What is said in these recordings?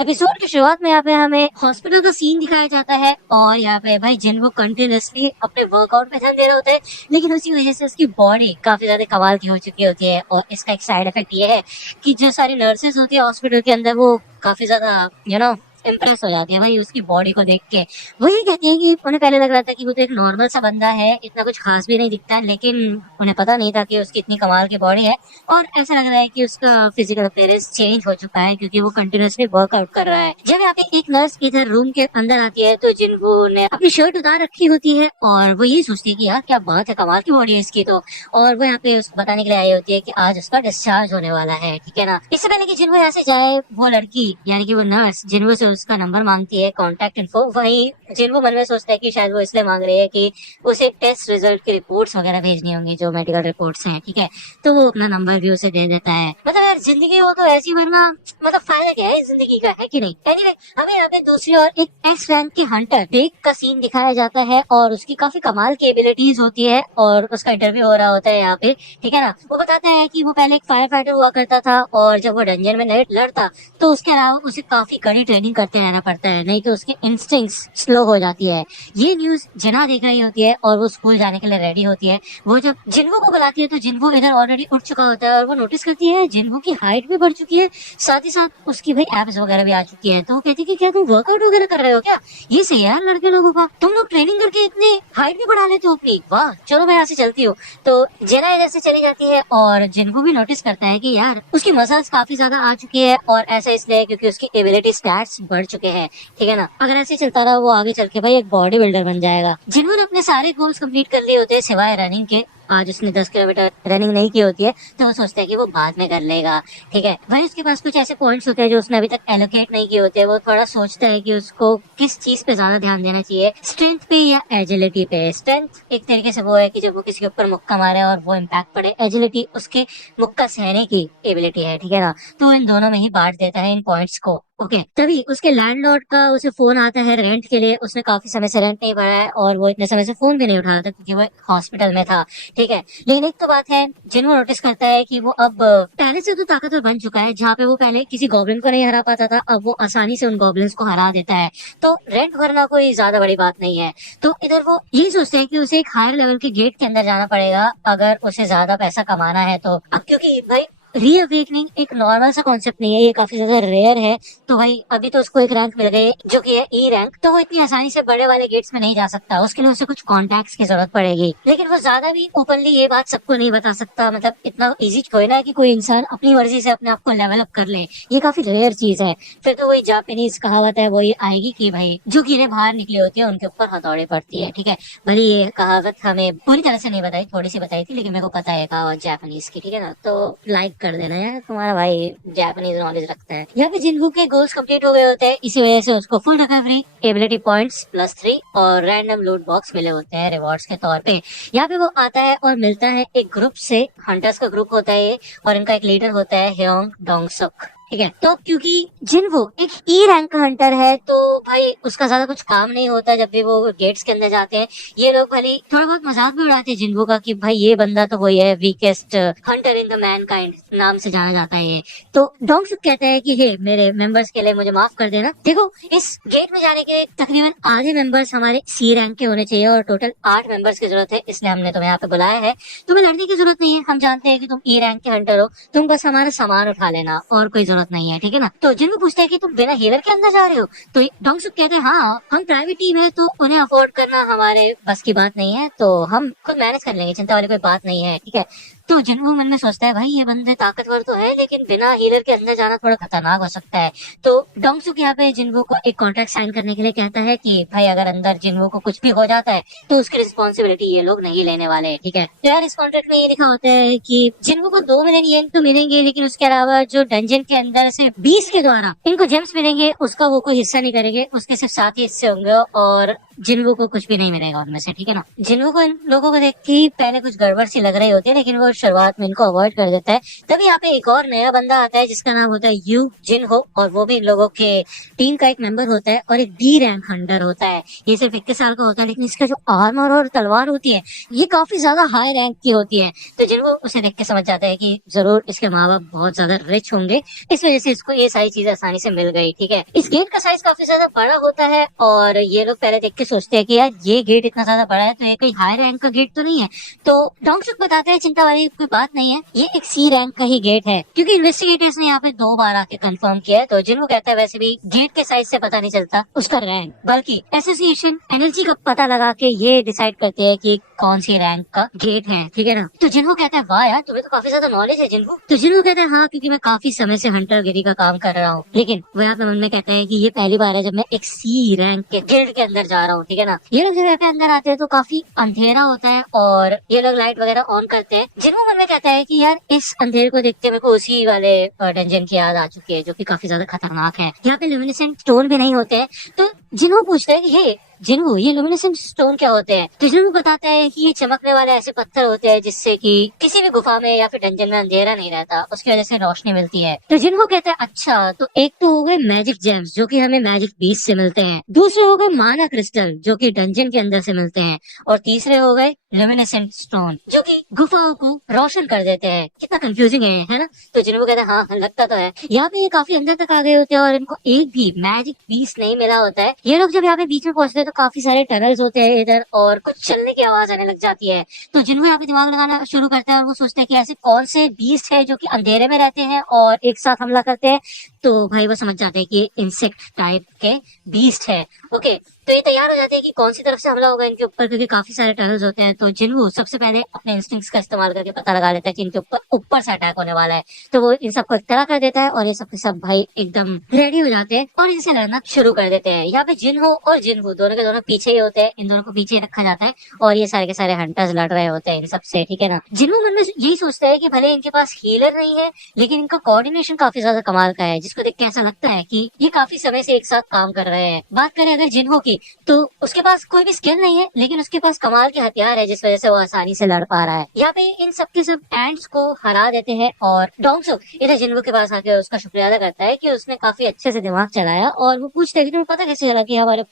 Episode की शुरुआत में यहाँ पे हमें हॉस्पिटल का सीन दिखाया जाता है और यहाँ पे भाई जिन वो कंटिन्यूअसली अपने वर्कआउट पे ध्यान दे रहे होते हैं, लेकिन उसी वजह से उसकी बॉडी काफी ज्यादा कमाल की हो चुकी होती है। और इसका एक साइड इफेक्ट ये है कि जो सारी नर्सेज होती है हॉस्पिटल के अंदर वो काफी ज्यादा इम्प्रेस हो जाती है भाई उसकी बॉडी को देख के। वो ये कहती है कि उन्हें पहले लग रहा था कि वो तो एक नॉर्मल सा बंदा है, इतना कुछ खास भी नहीं दिखता है, लेकिन उन्हें पता नहीं था कि उसकी इतनी कमाल की बॉडी है। और ऐसा लग रहा है कि उसका फिजिकल अपीयरेंस चेंज हो चुका है क्योंकि वो कंटिन्यूअसली वर्कआउट कर रहा है। जब यहाँ पे एक नर्स इधर रूम के अंदर आती है तो जिनको ने अपनी शर्ट उतार रखी होती है और वो यही सोचती है कि यार क्या बात है, कमाल की बॉडी है इसकी। तो और वो यहाँ पे उसको बताने के लिए आई होती है कि आज उसका डिस्चार्ज होने वाला है, ठीक है ना। इससे पहले कि जिनको यहाँ से जाए वो लड़की यानी कि वो नर्स जिनको से उसका नंबर मांगती है, कॉन्टेक्ट इन्फो। वही जिनको मन में सोचता है कि शायद वो इसलिए मांग रही है कि उसे टेस्ट रिजल्ट की रिपोर्ट्स वगैरह भेजनी होंगी, जो मेडिकल रिपोर्ट्स हैं, ठीक है। तो वो अपना नंबर भी उसे दे देता है। मतलब यार जिंदगी हो तो ऐसी, वरना मतलब फायदा क्या है जिंदगी का, है कि नहीं। एनीवे हमें यहाँ पे दूसरी और एक एक्स रैंक के हंटर टेक का सीन दिखाया जाता है और उसकी काफी कमाल की एबिलिटीज होती है और उसका इंटरव्यू हो रहा होता है यहाँ पे, ठीक है ना। वो बताता है कि वो पहले एक फायर फाइटर हुआ करता था और जब वो डंजन में नहीं लड़ता तो उसके अलावा उसे काफी कड़ी ट्रेनिंग करते रहना पड़ता है, नहीं तो उसके इंस्टिंक्ट्स स्लो हो जाती है। ये न्यूज जना देख रही होती है और वो स्कूल जाने के लिए रेडी होती है। वो जब जिन्हो को बुलाती है तो जिन्हो इधर ऑलरेडी उठ चुका होता है और वो नोटिस करती है जिन्हो की हाइट भी बढ़ चुकी है, साथ ही साथ उसकी भाई एब्स वगैरह भी आ चुकी है। तो वो कहती है कि क्या तुम वर्कआउट वगैरह कर रहे हो क्या? ये सही है यार लड़के लोगों का, तुम लोग ट्रेनिंग करके इतने हाइट भी बढ़ा लेते हो अपनी, वाह। चलो मैं यहाँ से चलती हूँ। तो जेना इधर से चली जाती है और जिन्हो भी नोटिस करता है कि यार उसकी मसल्स काफी ज्यादा आ चुकी है और ऐसा इसलिए क्योंकि उसकी एबिलिटी स्टैट्स बढ़ चुके हैं, ठीक है ना। अगर ऐसे चलता रहा वो आगे चल के भाई एक बॉडी बिल्डर बन जाएगा। जिन्होंने अपने सारे गोल्स कंप्लीट कर लिए होते हैं सिवाय रनिंग के, आज उसने 10 किलोमीटर रनिंग नहीं की होती है तो वो सोचता है कि वो बाद में कर लेगा, ठीक है। वही उसके पास कुछ ऐसे पॉइंट्स होते हैं जो उसने अभी तक एलोकेट नहीं किए होते हैं। वो थोड़ा सोचता है कि उसको किस चीज पे ज्यादा ध्यान देना चाहिए, स्ट्रेंथ पे या एजिलिटी पे। स्ट्रेंथ एक तरीके से वो है कि जब वो किसी के ऊपर मुक्का मारे और वो इम्पैक्ट पड़े, एजिलिटी उसके मुक्का सहने की एबिलिटी है, ठीक है ना। तो इन दोनों में ही बांट देता है इन पॉइंट्स को। ओके तभी उसके लैंडलॉर्ड का उसे फोन आता है रेंट के लिए। उसने काफी समय से रेंट नहीं भरा है और वो इतने समय से फोन भी नहीं उठा रहा था क्योंकि वो हॉस्पिटल में था, ठीक है। लेकिन एक तो बात है जिनको नोटिस करता है कि वो अब पहले से तो ताकतवर बन चुका है। जहाँ पे वो पहले किसी गॉब्लिन को नहीं हरा पाता था अब वो आसानी से उन गॉब्लिन्स को हरा देता है। तो रेंट भरना कोई ज्यादा बड़ी बात नहीं है। तो इधर वो यही सोचते हैं कि उसे एक हायर लेवल के गेट के अंदर जाना पड़ेगा अगर उसे ज्यादा पैसा कमाना है। तो अब क्योंकि भाई रीअवेकनिंग एक नॉर्मल सा कॉन्सेप्ट नहीं है, ये काफी ज्यादा रेयर है। तो भाई अभी तो उसको एक रैंक मिल गई जो कि है ई रैंक, तो वो इतनी आसानी से बड़े वाले गेट्स में नहीं जा सकता। उसके लिए उसे कुछ कॉन्टैक्ट्स की जरूरत पड़ेगी। लेकिन वो ज्यादा भी ओपनली ये बात सबको नहीं बता सकता। मतलब इतना इजी कोई ना कि कोई इंसान अपनी मर्जी से अपने आप को लेवल अप कर ले, ये काफी रेयर चीज है। फिर तो वही जापानीज कहावत है वही आएगी कि भाई जो कीड़े बाहर निकले होते हैं उनके ऊपर हथौड़े पड़ती है, ठीक है। भले ये कहावत हमें पूरी तरह से नहीं बताई, थोड़ी सी बताई थी, लेकिन मेरे को पता है कहावत जापानीज की, ठीक है ना। तो लाइक कर देना यार, तुम्हारा भाई जापानीज नॉलेज रखता है। यहाँ पे जिनको के गोल्स कंप्लीट हो गए होते हैं, इसी वजह से उसको फुल रिकवरी, एबिलिटी पॉइंट्स +3 और रैंडम लूट बॉक्स मिले होते हैं रिवॉर्ड्स के तौर पे। यहाँ पे वो आता है और मिलता है एक ग्रुप से, हंटर्स का ग्रुप होता है ये और इनका एक लीडर होता है ह्योंग डोंगसुक, ठीक है। तो क्योंकि जिन्हो एक ई रैंक हंटर है तो भाई उसका ज्यादा कुछ काम नहीं होता जब भी वो गेट्स के अंदर जाते हैं। ये लोग भले थोड़ा बहुत मजाक भी उड़ाते हैं जिन्हो का कि भाई ये बंदा तो वही है weakest Hunter in the Mankind, नाम से जाना जाता है ये। तो डोंगसुक कहता है कि हे मेरे मेंबर्स के लिए मुझे माफ कर देना। देखो इस गेट में जाने के लिए तकरीबन आधे मेंबर्स हमारे सी रैंक के होने चाहिए और टोटल 8 मेंबर्स की जरूरत है, इसलिए हमने तुम्हें यहाँ पे बुलाया है। तुम्हें लड़ने की जरूरत नहीं है, हम जानते हैं कि तुम ई रैंक के हंटर हो, तुम बस हमारा सामान उठा लेना और कोई जरूरत नहीं है, ठीक है ना। तो जिनको पूछते हैं कि तुम बिना हीलर के अंदर जा रहे हो तो डोंगसुक कहते हैं हाँ हम प्राइवेट टीम है तो उन्हें अफोर्ड करना हमारे बस की बात नहीं है, तो हम खुद मैनेज कर लेंगे, चिंता वाली कोई बात नहीं है, ठीक है। तो जिनको मन में सोचता है भाई ये बंदे ताकतवर तो है लेकिन बिना हीलर के अंदर जाना थोड़ा खतरनाक हो सकता है। तो डोंगसुक यहाँ पे जिनको को एक कॉन्ट्रैक्ट साइन करने के लिए कहता है कि भाई अगर अंदर जिनको को कुछ भी हो जाता है तो उसकी रिस्पॉन्सिबिलिटी ये लोग नहीं लेने वाले, ठीक है। तो यार इस कॉन्ट्रैक्ट में ये लिखा होता है कि जिनको को 2 मिलियन येन तो मिलेंगे, लेकिन उसके अलावा जो डंजन के अंदर से 20 के द्वारा इनको जेम्स मिलेंगे उसका वो कोई हिस्सा नहीं करेंगे, उसके सिर्फ 7 ही हिस्से होंगे और जिन्हों को कुछ भी नहीं मिलेगा उनमें से, ठीक है ना। जिन्हों को इन लोगों को देख के ही पहले कुछ गड़बड़ सी लग रही होती है, लेकिन वो शुरुआत में इनको अवॉइड कर देता है। तभी यहाँ पे एक और नया बंदा आता है जिसका नाम होता है यू जिनहो, और वो भी इन लोगों के टीम का एक मेंबर होता है और एक डी रैंक हंटर होता है। ये सिर्फ 21 साल का होता है, लेकिन इसका जो आर्मर और तलवार होती है ये काफी ज्यादा हाई रैंक की होती है। तो जिनको उसे देख के समझ जाता है कि जरूर इसके माँ बाप बहुत ज्यादा रिच होंगे, इस वजह से इसको ये सारी चीजें आसानी से मिल गई, ठीक है। इस गेट का साइज काफी ज्यादा बड़ा होता है और ये लोग पहले देख के सोचते हैं कि यार ये गेट इतना ज्यादा बड़ा है तो ये कोई हाई रैंक का गेट तो नहीं है। तो डोंगसुक बताते हैं चिंता वाली कोई बात नहीं है, ये एक सी रैंक का ही गेट है, क्योंकि इन्वेस्टिगेटर्स ने यहाँ पे 2 बार आके कंफर्म किया है। तो जिनको कहता है वैसे भी गेट के साइज से पता नहीं चलता उसका रैंक, बल्कि एसोसिएशन एनर्जी का पता लगा के ये डिसाइड करते हैं कि कौन सी रैंक का गेट है, ठीक है ना। तो जिनको कहता है वाह यार तुम्हें तो काफी ज्यादा नॉलेज है जिनको। तो जिनको कहता है हाँ, क्योंकि मैं काफी समय से हंटर गिरी का काम कर रहा हूँ। लेकिन वो यहाँ पे मन में कहता है कि ये पहली बार है जब मैं एक सी रैंक के गिल्ड के अंदर जा रहा हूँ, ठीक है ना। ये लोग जब यहाँ पे अंदर आते हैं तो काफी अंधेरा होता है और ये लोग लाइट वगैरह ऑन करते हैं। जिनको मन में कहता है कि यार इस अंधेरे को देखते मेरे को उसी वाले डंजन की याद आ चुकी है जो कि काफी ज्यादा खतरनाक है। यहाँ पे ल्यूमिनेसेंट स्टोन भी नहीं होते हैं। तो जिनको पूछते हैं कि हे जिनको ये लुमिनेसेंट स्टोन क्या होते हैं, तो जिनको बताता है कि ये चमकने वाले ऐसे पत्थर होते हैं जिससे कि किसी भी गुफा में या फिर डंजन में अंधेरा नहीं रहता, उसकी वजह से रोशनी मिलती है। तो जिनको कहते हैं अच्छा, तो एक तो हो गए मैजिक जेम्स जो कि हमें मैजिक बीस्ट से मिलते हैं, दूसरे हो गए माना क्रिस्टल जो कि डंजन के अंदर से मिलते हैं, और तीसरे हो गए लुमिनेसेंट स्टोन जो कि गुफाओं को रोशन कर देते हैं। कितना कंफ्यूजिंग है ना। तो जिनको कहते हैं हाँ लगता तो है। यहाँ पे ये काफी अंदर तक आ गए होते हैं और इनको एक भी मैजिक बीस्ट नहीं मिला होता है। ये लोग जब यहाँ पे बीच में पहुंचते हैं तो काफी सारे टनल्स होते हैं इधर और कुछ चलने की आवाज आने लग जाती है। तो जिनको यहाँ पे दिमाग लगाना शुरू करते हैं और वो सोचते हैं कि ऐसे कौन से बीस्ट है जो कि अंधेरे में रहते हैं और एक साथ हमला करते हैं। तो भाई वो समझ जाते हैं कि इंसेक्ट टाइप के बीस्ट है। ओके, तो ये तैयार हो जाते हैं कि कौन सी तरफ से हमला होगा इनके ऊपर, क्योंकि काफी सारे टनल्स होते हैं। तो जिन्हो सबसे पहले अपने इंस्टिंक्ट्स का इस्तेमाल करके पता लगा लेता है कि इनके ऊपर से अटैक होने वाला है। तो वो इन सबको इतना कर देता है और ये सब के सब भाई एकदम रेडी हो जाते हैं और इनसे लड़ना शुरू कर देते हैं। यहाँ पे जिन्हो और जिन्हो दोनों के दोनों पीछे ही होते हैं, इन दोनों को पीछे रखा जाता है और ये सारे के सारे हंटर्स लड़ रहे होते हैं इन सबसे, ठीक है ना। जिन्हो मन में यही सोचता है कि भले इनके पास हीलर नहीं है लेकिन इनका कोऑर्डिनेशन काफी ज्यादा कमाल का है, जिसको देख के ऐसा लगता है कि ये काफी समय से एक साथ काम कर रहे हैं। बात करें अगर जिन्हो की, तो उसके पास कोई भी स्किल नहीं है लेकिन उसके पास कमाल के हथियार है जिस वजह से वो आसानी से लड़ पा रहा है। यहाँ पे इन सबके सब एंड्स को हरा देते हैं और डोंगसुक इधर जिन्हो के पास आके उसका शुक्रिया अदा करता है कि उसने काफी अच्छे से दिमाग चलाया और वो पूछता है कि तुम्हें पता कैसे चला कि हमारे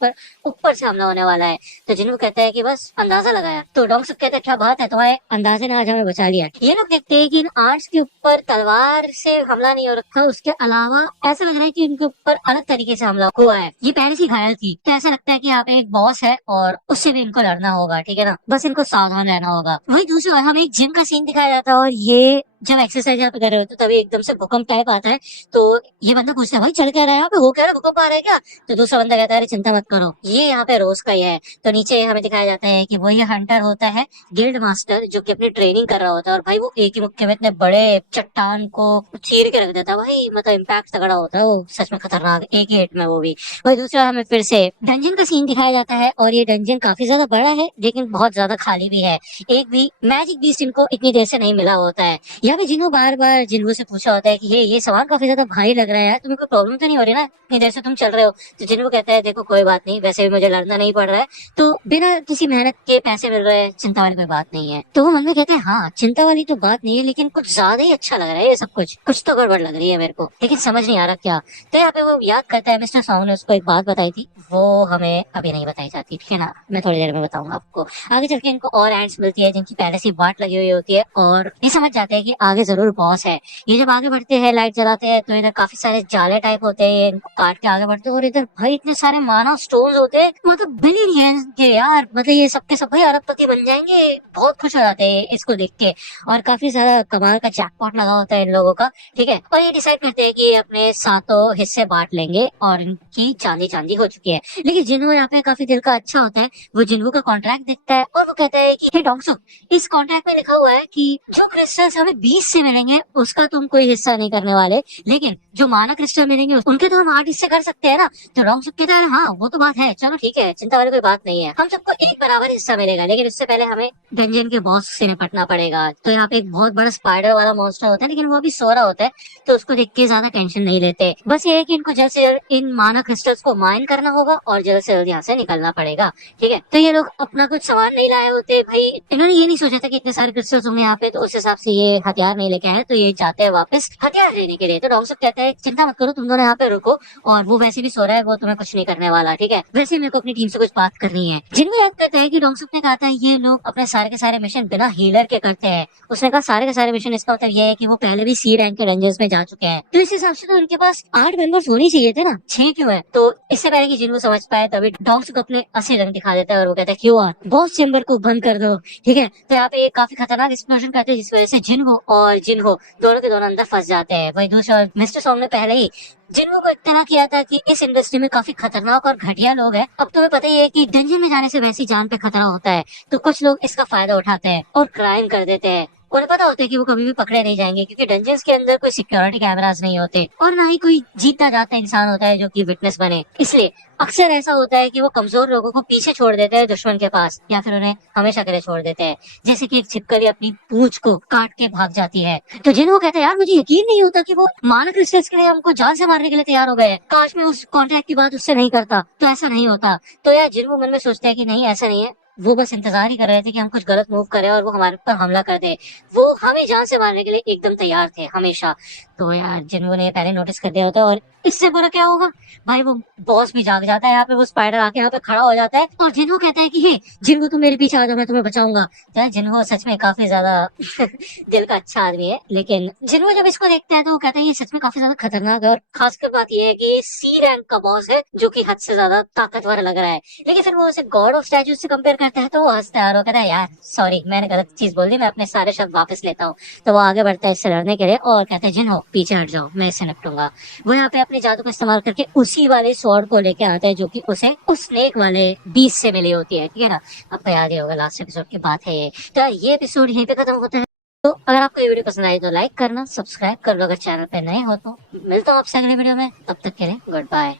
ऊपर से हमला होने वाला है। तो जिन्हो कहता है कि बस अंदाजा लगाया। तो डोंगसुक कहता है क्या बात है, तुम्हारे अंदाजे ने आज हमें बचा लिया। ये लोग देखते हैं कि इन आर्ट्स के ऊपर तलवार से हमला नहीं हो रखा, उसके अलावा ऐसा लग रहा है कि उनके ऊपर अलग तरीके से हमला हुआ है। ये पहले से घायल थी, तो ऐसा लगता है कि यहाँ पे एक बॉस है और उससे भी इनको लड़ना होगा, ठीक है ना। बस इनको सावधान रहना होगा। वही दूसरी ओर हमें एक जिम का सीन दिखाया जाता है और ये जब एक्सरसाइज यहाँ पे कर रहे होते तभी एकदम से भूकंप टाइप आता है। तो ये बंदा पूछता है भाई चल क्या रहा है यहाँ पे, हो क्या रहा है, भूकंप आ रहा है क्या। तो दूसरा बंदा कहता है अरे चिंता मत करो, ये यहाँ पे रोज का ही है। तो नीचे हमें दिखाया जाता है कि वो ये हंटर होता है गिल्ड मास्टर जो कि अपनी ट्रेनिंग कर रहा होता है और भाई वो एक ही मुक्के में इतने बड़े चट्टान को चीर के रख देता है भाई, मतलब इम्पैक्ट तगड़ा होता है वो, सच में खतरनाक, एक ही हिट में वो भी। वही दूसरा हमें फिर से डंजन का सीन दिखाया जाता है और ये डंजन काफी ज्यादा बड़ा है लेकिन बहुत ज्यादा खाली भी है। एक भी मैजिक बीस्ट इनको इतनी देर से नहीं मिला होता है। यहाँ पे जिन्हों बार बार जिन्हों से पूछा होता है कि ये सामान काफी ज्यादा भारी लग रहा है, तुम्हें कोई प्रॉब्लम तो नहीं हो रही ना इतनी देर से तुम चल रहे हो। तो जिन्हों कहता है देखो कोई बात नहीं, वैसे भी मुझे लड़ना नहीं पड़ रहा है, तो बिना किसी मेहनत के पैसे मिल रहे हैं, चिंता वाली कोई बात नहीं है। तो वो मन में कहते हैं हाँ चिंता वाली तो बात नहीं है लेकिन कुछ ज्यादा ही अच्छा लग रहा है ये सब कुछ तो गड़बड़ लग रही है मेरे को, लेकिन समझ नहीं आ रहा क्या। तो यहाँ पे वो याद करता है मिस्टर सॉन्ग ने उसको एक बात बताई थी, वो हमें अभी नहीं बताई जाती, ठीक है ना, मैं थोड़ी देर में बताऊंगा आपको। आगे चल के इनको और एंड्स मिलती है जिनकी पहले से बाट लगी हुई होती है और ये समझ जाते हैं कि आगे जरूर बॉस है। ये जब आगे बढ़ते हैं लाइट जलाते हैं तो इधर काफी सारे जाले टाइप होते हैं, इनको काट के आगे बढ़ते हैं और इधर भाई इतने सारे मानव स्टोन्स होते हैं, मतलब बिलियंस के यार, मतलब ये सबके सब भाई अरबपति बन जाएंगे। बहुत खुश हो जाते हैं इसको देख के और काफी सारा कमाल का जैकपॉट लगा होता है इन लोगों का, ठीक है। और ये डिसाइड करते हैं कि अपने सातों हिस्से बांट लेंगे और इनकी चांदी चांदी हो चुकी है। लेकिन जिन्हों यहाँ पे काफी दिल का अच्छा होता है, वो जिन्हों का कॉन्ट्रैक्ट देखता है और वो कहता है कि हे डोंगसुक, इस कॉन्ट्रैक्ट में लिखा हुआ है कि जो क्रिस्टल्स हमें बीस से मिलेंगे उसका तुम कोई हिस्सा नहीं करने वाले, लेकिन जो माना क्रिस्टल मिलेंगे उनके तो हम 8 हिस्से कर सकते हैं ना। तो रॉन्ग कहता है हाँ वो तो बात है, चलो ठीक है, चिंता वाली कोई बात नहीं है, हम सबको एक बराबर हिस्सा मिलेगा, लेकिन उससे पहले हमें डंजन के बॉस से निपटना पड़ेगा। तो यहाँ पे एक बहुत बड़ा स्पाइडर वाला मॉन्स्टर होता है, लेकिन वो अभी सो रहा होता है, तो उसको देख के ज्यादा टेंशन नहीं लेते। बस ये है कि इनको जल्द से जल्द इन माना क्रिस्टल्स को माइन करना होगा और जल्द से जल्द यहाँ से निकलना पड़ेगा। ठीक है, तो ये लोग अपना कुछ सामान नहीं लाए होते भाई, इन्होंने ये नहीं सोचा था कि इतने सारे क्रिस्टल्स होंगे यहाँ पे, तो उस हिसाब से ये हथियार नहीं लेके आए, तो ये जाते हैं वापस हथियार लेने के लिए। तो डॉक्टर कहते हैं चिंता मत करो, तुम दोनों यहाँ पे रुको, और वो वैसे भी सो रहा है, वो तुम्हें कुछ नहीं करने वाला। ठीक है, वैसे मेरे को अपनी टीम से कुछ बात करनी है। जिनको याद करता है कि डॉक्टर ने कहा था ये लोग अपने सारे के सारे मिशन बिना हीलर के करते हैं, उसने कहा सारे के सारे मिशन, इसका मतलब ये है कि वो पहले भी सी रैंक के डंजन्स में जा चुके हैं, तो इस हिसाब से तो उनके पास 8 मेंबर्स होने चाहिए थे ना, 6 क्यों है। तो इससे पहले कि जिनको समझ पाए तभी डॉक्टर को अपने असली रंग दिखा देता है और वो कहता है क्यों बॉस चेम्बर को बंद कर दो। ठीक है, तो यहाँ पे काफी खतरनाक एक्सप्लोजन करते हैं, जिस वजह से जिनको और जिनको दोनों के दोनों अंदर फंस जाते हैं। वही दूसरा मिस्टर सॉन्ग ने पहले ही जिनको को इतना किया था कि इस इंडस्ट्री में काफी खतरनाक और घटिया लोग हैं। अब तुम्हें पता ही है कि डंजन में जाने से वैसी जान पे खतरा होता है, तो कुछ लोग इसका फायदा उठाते हैं और क्राइम कर देते हैं। उन्हें पता होता है कि वो कभी भी पकड़े नहीं जाएंगे, क्योंकि डंजन्स के अंदर कोई सिक्योरिटी कैमरास नहीं होते और ना ही कोई जीता जाता इंसान होता है जो कि विटनेस बने। इसलिए अक्सर ऐसा होता है कि वो कमजोर लोगों को पीछे छोड़ देते हैं दुश्मन के पास, या फिर उन्हें हमेशा के लिए छोड़ देते हैं, जैसे कि एक छिपकली अपनी पूंछ को काट के भाग जाती है। तो जिन वो कहते हैं यार मुझे यकीन नहीं होता कि वो मानव क्रिस्टल्स के लिए हमको जान से मारने के लिए तैयार हो गए हैं, काश मैं उस कॉन्ट्रैक्ट की बात उससे नहीं करता तो ऐसा नहीं होता। तो यार जिन वो मन में सोचते हैं कि नहीं ऐसा नहीं है, वो बस इंतजार ही कर रहे थे कि हम कुछ गलत मूव करें और वो हमारे ऊपर हमला कर दे, वो हमें जान से मारने के लिए एकदम तैयार थे हमेशा। तो यार जिनको ने पहले नोटिस कर दिया होता है, और इससे बुरा क्या होगा भाई, वो बॉस भी जाग जाता है यहाँ पे, वो स्पाइडर आके यहाँ पे खड़ा हो जाता है और जिनको कहता है कि हे जिनको तुम मेरे पीछे आ जाओ मैं तुम्हें बचाऊंगा। तो यार जिनको सच में काफी ज्यादा दिल का अच्छा आदमी है, लेकिन जिनको जब इसको देखता है तो वो कहता है ये सच में काफी ज्यादा खतरनाक है, और खासकर बात ये है कि ये सी रैंक का बॉस है जो कि हद से ज्यादा ताकतवर लग रहा है। लेकिन फिर वो उसे गॉड ऑफ स्टैचू से कंपेयर करता है तो वो हंसता है और वो कहता है यार सॉरी मैंने गलत चीज बोल दी, मैं अपने सारे शब्द वापस लेता हूँ। तो वो आगे बढ़ता है इससे लड़ने के लिए और कहता है जिन हो पीछे हट जाओ मैं इससे निपटूंगा। वो यहाँ पे अपने जादू का इस्तेमाल करके उसी वाले स्वॉर्ड को लेके आता है जो कि उसे उस स्नेक वाले बीच से मिली होती है। ठीक है ना, आपको याद ही होगा लास्ट एपिसोड की बात है ये। तो ये एपिसोड यहीं पे खत्म होता है। तो अगर आपको ये वीडियो पसंद आई तो लाइक करना, सब्सक्राइब कर लो अगर चैनल पे नए हो तो। मिलता हूँ आपसे अगले वीडियो में, तब तक के लिए गुड बाय।